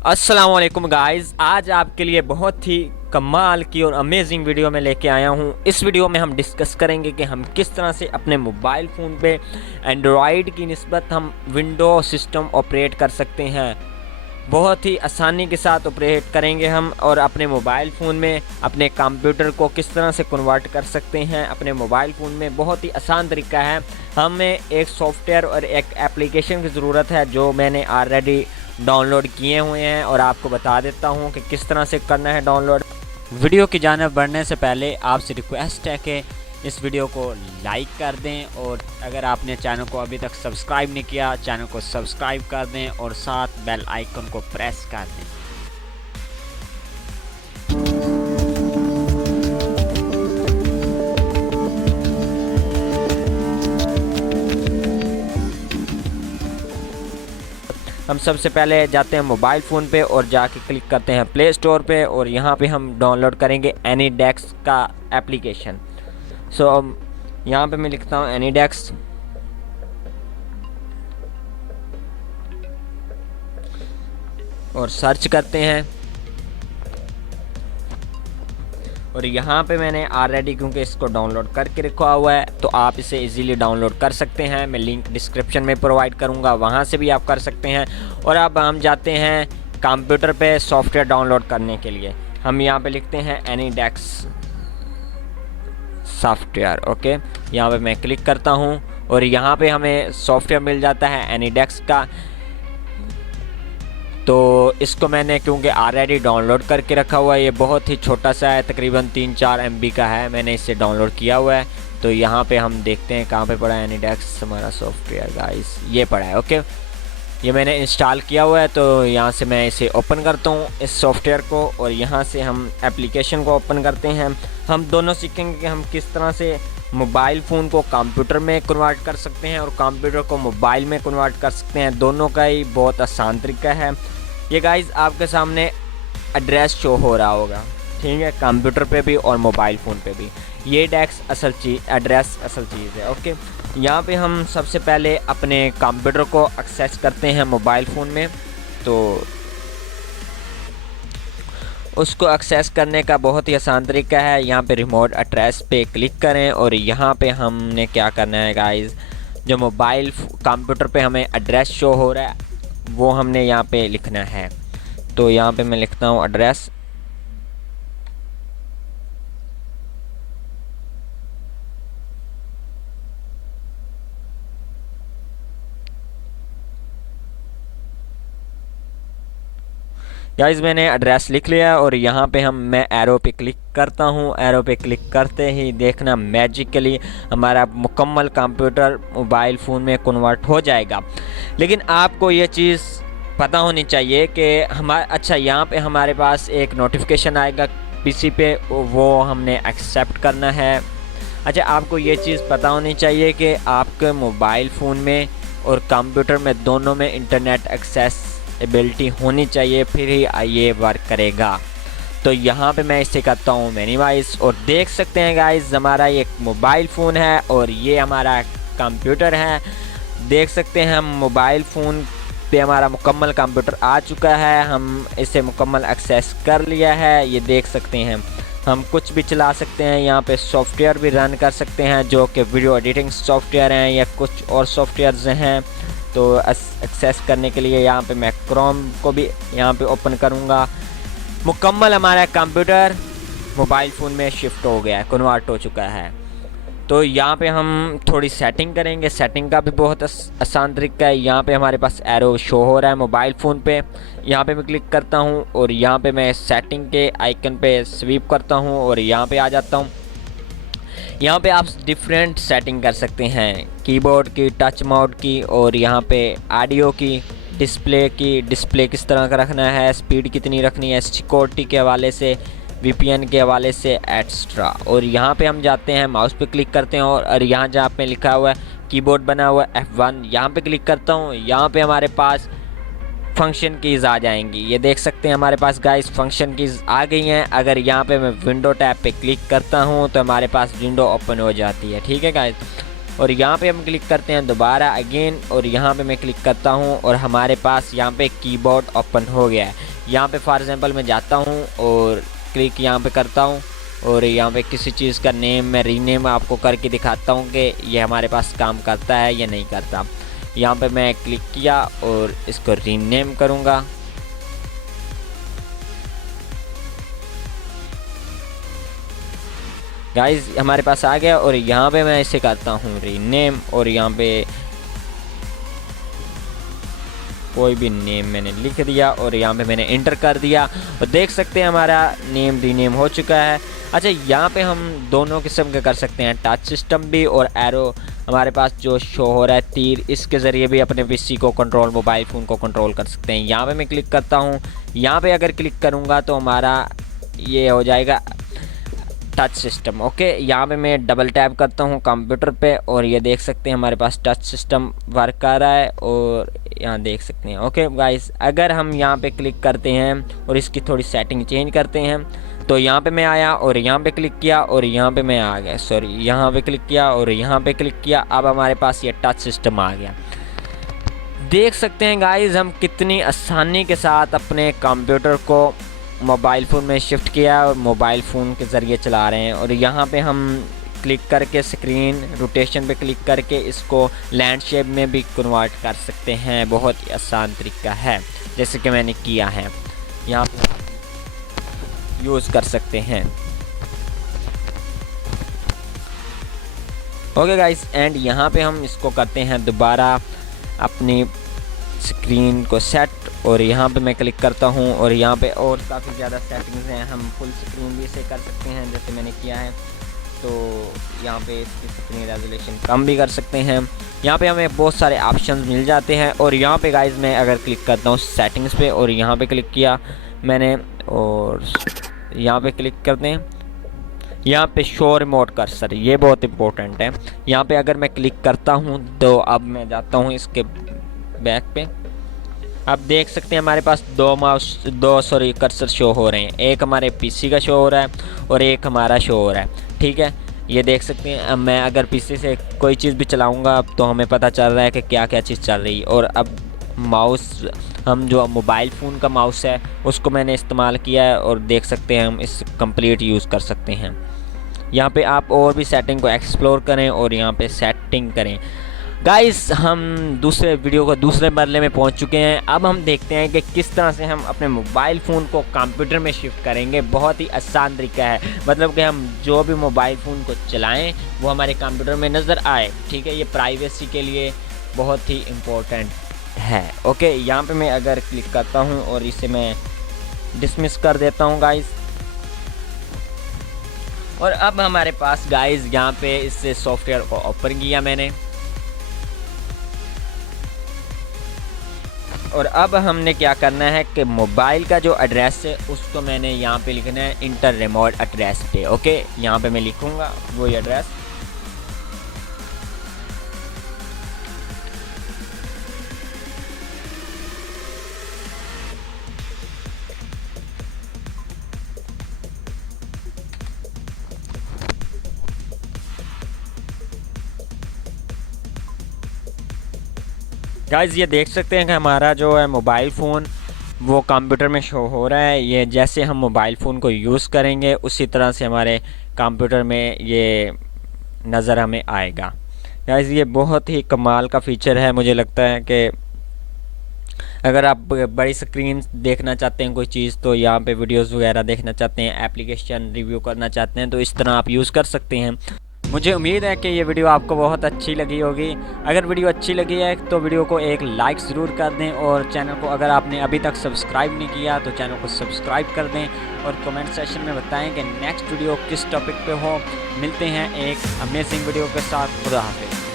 अस्सलाम वालेकुम गाइस, आज आपके लिए बहुत ही कमाल की और अमेजिंग वीडियो में लेके आया हूँ। इस वीडियो में हम डिस्कस करेंगे कि हम किस तरह से अपने मोबाइल फ़ोन पे एंड्रॉयड की निस्बत हम विंडो सिस्टम ऑपरेट कर सकते हैं। बहुत ही आसानी के साथ ऑपरेट करेंगे हम, और अपने मोबाइल फ़ोन में अपने कंप्यूटर को किस तरह से कन्वर्ट कर सकते हैं अपने मोबाइल फ़ोन में। बहुत ही आसान तरीका है। हमें एक सॉफ्टवेयर और एक एप्लीकेशन की ज़रूरत है जो मैंने ऑलरेडी डाउनलोड किए हुए हैं, और आपको बता देता हूं कि किस तरह से करना है डाउनलोड। वीडियो की जानिब बढ़ने से पहले आपसे रिक्वेस्ट है कि इस वीडियो को लाइक कर दें, और अगर आपने चैनल को अभी तक सब्सक्राइब नहीं किया, चैनल को सब्सक्राइब कर दें और साथ बेल आइकन को प्रेस कर दें। हम सबसे पहले जाते हैं मोबाइल फ़ोन पे और जाके क्लिक करते हैं प्ले स्टोर पे, और यहाँ पे हम डाउनलोड करेंगे एनीडेक्स का एप्लीकेशन। यहाँ पे मैं लिखता हूँ एनीडेक्स, और सर्च करते हैं। और यहाँ पे मैंने ऑलरेडी क्योंकि इसको डाउनलोड करके रखा हुआ है, तो आप इसे इजीली डाउनलोड कर सकते हैं। मैं लिंक डिस्क्रिप्शन में प्रोवाइड करूँगा, वहाँ से भी आप कर सकते हैं। और अब हम जाते हैं कंप्यूटर पे सॉफ्टवेयर डाउनलोड करने के लिए। हम यहाँ पे लिखते हैं एनीडेक्स सॉफ्टवेयर। ओके, यहाँ पे मैं क्लिक करता हूँ और यहाँ पे हमें सॉफ्टवेयर मिल जाता है एनीडेक्स का। तो इसको मैंने क्योंकि ऑलरेडी डाउनलोड करके रखा हुआ है, ये बहुत ही छोटा सा है, तकरीबन 3-4 MB का है। मैंने इसे डाउनलोड किया हुआ है। तो यहाँ पे हम देखते हैं कहाँ पे पड़ा है एनीडेक्स हमारा सॉफ्टवेयर गाइस, ये पड़ा है। ओके, ये मैंने इंस्टॉल किया हुआ है। तो यहाँ से मैं इसे ओपन करता हूँ इस सॉफ्टवेयर को, और यहाँ से हम एप्लीकेशन को ओपन करते हैं। हम दोनों सीखेंगे कि हम किस तरह से मोबाइल फ़ोन को कंप्यूटर में कन्वर्ट कर सकते हैं और कंप्यूटर को मोबाइल में कन्वर्ट कर सकते हैं। दोनों का ही बहुत आसान तरीका है। ये गाइस आपके सामने एड्रेस शो हो रहा होगा, ठीक है, कंप्यूटर पे भी और मोबाइल फ़ोन पे भी। ये डेक्स असल चीज़, एड्रेस असल चीज़ है। ओके, यहाँ पे हम सबसे पहले अपने कंप्यूटर को एक्सेस करते हैं मोबाइल फ़ोन में। तो उसको एक्सेस करने का बहुत ही आसान तरीका है। यहाँ पे रिमोट एड्रेस पे क्लिक करें, और यहाँ पे हमने क्या करना है गाइस, जो मोबाइल कंप्यूटर पे हमें एड्रेस शो हो रहा है वो हमने यहाँ पे लिखना है। तो यहाँ पे मैं लिखता हूँ एड्रेस, गाइस मैंने एड्रेस लिख लिया। और यहाँ पे मैं एरो पे क्लिक करता हूँ। एरो पे क्लिक करते ही देखना मैजिकली हमारा मुकम्मल कंप्यूटर मोबाइल फ़ोन में कन्वर्ट हो जाएगा। लेकिन आपको ये चीज़ पता होनी चाहिए कि अच्छा, यहाँ पे हमारे पास एक नोटिफिकेशन आएगा पीसी पे, वो हमने एक्सेप्ट करना है। अच्छा, आपको ये चीज़ पता होनी चाहिए कि आपके मोबाइल फ़ोन में और कंप्यूटर में दोनों में इंटरनेट एक्सेसिबिलिटी होनी चाहिए, फिर ही ये वर्क करेगा। तो यहाँ पे मैं इसे करता हूँ मिनिमाइज, और देख सकते हैं गाइस हमारा ये मोबाइल फ़ोन है और ये हमारा कंप्यूटर है। देख सकते हैं हम मोबाइल फ़ोन पे हमारा मुकम्मल कंप्यूटर आ चुका है। हम इसे मुकम्मल एक्सेस कर लिया है, ये देख सकते हैं। हम कुछ भी चला सकते हैं, यहाँ पे सॉफ्टवेयर भी रन कर सकते हैं जो कि वीडियो एडिटिंग सॉफ्टवेयर हैं या कुछ और सॉफ्टवेयर्स हैं। तो एक्सेस करने के लिए यहाँ पे मैं क्रोम को भी यहाँ पे ओपन करूँगा। मुकम्मल हमारा कंप्यूटर मोबाइल फ़ोन में शिफ्ट हो गया है, कन्वर्ट हो चुका है। तो यहाँ पे हम थोड़ी सेटिंग करेंगे। सेटिंग का भी बहुत आसान तरीका है। यहाँ पे हमारे पास एरो शो हो रहा है मोबाइल फ़ोन पे, यहाँ पे मैं क्लिक करता हूँ और यहाँ पे मैं सेटिंग के आइकन पे स्वीप करता हूँ और यहाँ पे आ जाता हूँ। यहाँ पे आप डिफरेंट सेटिंग कर सकते हैं, कीबोर्ड की, टच मोड की, और यहाँ पे ऑडियो की, डिस्प्ले की, डिस्प्ले किस तरह का रखना है, स्पीड कितनी रखनी है, सिक्योरिटी के हवाले से, VPN के हवाले से एक्स्ट्रा। और यहाँ पे हम जाते हैं, माउस पे क्लिक करते हैं, और यहाँ जहाँ पे लिखा हुआ है कीबोर्ड बना हुआ है F1, यहाँ पे क्लिक करता हूँ। यहाँ पे हमारे पास फंक्शन कीज़ आ जाएंगी। ये देख सकते हैं हमारे पास गाइस फंक्शन कीज़ आ गई हैं। अगर यहाँ पे मैं विंडो टैब पे क्लिक करता हूँ तो हमारे पास विंडो ओपन हो जाती है, ठीक है गाइस। और यहाँ पे हम क्लिक करते हैं दोबारा अगेन, और यहाँ पे मैं क्लिक करता हूँ और हमारे पास यहाँ पे कीबोर्ड ओपन हो गया है। यहाँ पे फॉर एग्जांपल मैं जाता हूँ और क्लिक यहाँ पे करता हूँ और यहाँ पे किसी चीज़ का नेम मैं रीनेम आपको करके दिखाता हूँ कि ये हमारे पास काम करता है या नहीं करता। यहाँ पे मैं क्लिक किया और इसको रीनेम करूँगा। गाइस हमारे पास आ गया और यहाँ पे मैं इसे करता हूँ रीनेम और यहाँ पे कोई भी नेम मैंने लिख दिया और यहाँ पे मैंने इंटर कर दिया और देख सकते हैं हमारा नेम रीनेम हो चुका है। अच्छा, यहाँ पे हम दोनों किस्म के कर सकते हैं, टच सिस्टम भी और एरो हमारे पास जो शो हो रहा है तीर, इसके ज़रिए भी अपने पीसी को कंट्रोल, मोबाइल फ़ोन को कंट्रोल कर सकते हैं। यहाँ पे मैं क्लिक करता हूँ, यहाँ पे अगर क्लिक करूँगा तो हमारा ये हो जाएगा टच सिस्टम। ओके, यहाँ पे मैं डबल टैप करता हूँ कंप्यूटर पे और ये देख सकते हैं हमारे पास टच सिस्टम वर्क कर रहा है और यहाँ देख सकते हैं। ओके गाइस, अगर हम यहाँ पे क्लिक करते हैं और इसकी थोड़ी सेटिंग चेंज करते हैं तो यहाँ पे मैं आया और यहाँ पे क्लिक किया और यहाँ पे मैं आ गया, सॉरी यहाँ पे क्लिक किया और यहाँ पे क्लिक किया, अब हमारे पास ये टच सिस्टम आ गया। देख सकते हैं गाइस हम कितनी आसानी के साथ अपने कंप्यूटर को मोबाइल फ़ोन में शिफ्ट किया और मोबाइल फ़ोन के ज़रिए चला रहे हैं। और यहाँ पे हम क्लिक करके स्क्रीन रोटेशन पे क्लिक करके इसको लैंडस्केप में भी कन्वर्ट कर सकते हैं। बहुत ही आसान तरीका है, जैसे कि मैंने किया है, यहाँ पे यूज़ कर सकते हैं। ओके गाइस, एंड यहाँ पे हम इसको करते हैं दोबारा अपनी स्क्रीन को सेट और यहाँ पे मैं क्लिक करता हूँ और यहाँ पे और काफ़ी ज़्यादा सेटिंग्स हैं, हम फुल स्क्रीन भी इसे कर सकते हैं जैसे मैंने किया है। तो यहाँ पे इसकी स्क्रीन रेजोल्यूशन कम भी कर सकते हैं। यहाँ पे हमें बहुत सारे ऑप्शंस मिल जाते हैं और यहाँ पे गाइस मैं अगर क्लिक करता हूँ सेटिंग्स पे और यहाँ पे क्लिक किया मैंने और यहाँ पे क्लिक करते हैं, यहाँ पे शो रिमोट कर्सर, ये बहुत इंपॉर्टेंट है। यहाँ पे अगर मैं क्लिक करता हूँ तो अब मैं जाता हूँ इसके बैक पे, अब देख सकते हैं हमारे पास दो कर्सर शो हो रहे हैं, एक हमारे पीसी का शो हो रहा है और एक हमारा शो हो रहा है। ठीक है, ये देख सकते हैं। अब मैं अगर पीसी से कोई चीज़ भी चलाऊंगा तो हमें पता चल रहा है कि क्या क्या चीज़ चल रही है। और अब माउस, हम जो मोबाइल फ़ोन का माउस है उसको मैंने इस्तेमाल किया है और देख सकते हैं हम इस कंप्लीट यूज़ कर सकते हैं। यहाँ पे आप और भी सेटिंग को एक्सप्लोर करें और यहाँ पे सेटिंग करें। गाइस हम दूसरे वीडियो को दूसरे मरले में पहुंच चुके हैं। अब हम देखते हैं कि किस तरह से हम अपने मोबाइल फ़ोन को कंप्यूटर में शिफ्ट करेंगे। बहुत ही आसान तरीका है, मतलब कि हम जो भी मोबाइल फ़ोन को चलाएं वो हमारे कंप्यूटर में नज़र आए। ठीक है, ये प्राइवेसी के लिए बहुत ही इम्पोर्टेंट है। ओके, यहाँ पे मैं अगर क्लिक करता हूँ और इसे मैं डिसमिस कर देता हूँ गाइस, और अब हमारे पास गाइस यहाँ पे इससे सॉफ्टवेयर को ओपन किया मैंने और अब हमने क्या करना है कि मोबाइल का जो एड्रेस है उसको मैंने यहाँ पे लिखना है इंटर रिमोट एड्रेस पे। ओके, यहाँ पे मैं लिखूँगा वही एड्रेस। गाइस ये देख सकते हैं कि हमारा जो है मोबाइल फ़ोन वो कंप्यूटर में शो हो रहा है। ये जैसे हम मोबाइल फ़ोन को यूज़ करेंगे उसी तरह से हमारे कंप्यूटर में ये नज़र हमें आएगा। गाइस ये बहुत ही कमाल का फ़ीचर है। मुझे लगता है कि अगर आप बड़ी स्क्रीन देखना चाहते हैं कोई चीज़, तो यहाँ पे वीडियोस वगैरह देखना चाहते हैं, एप्लीकेशन रिव्यू करना चाहते हैं, तो इस तरह आप यूज़ कर सकते हैं। मुझे उम्मीद है कि ये वीडियो आपको बहुत अच्छी लगी होगी। अगर वीडियो अच्छी लगी है तो वीडियो को एक लाइक ज़रूर कर दें और चैनल को अगर आपने अभी तक सब्सक्राइब नहीं किया तो चैनल को सब्सक्राइब कर दें और कमेंट सेशन में बताएं कि नेक्स्ट वीडियो किस टॉपिक पे हो। मिलते हैं एक अमेजिंग वीडियो के साथ। खुदा हाफिज़।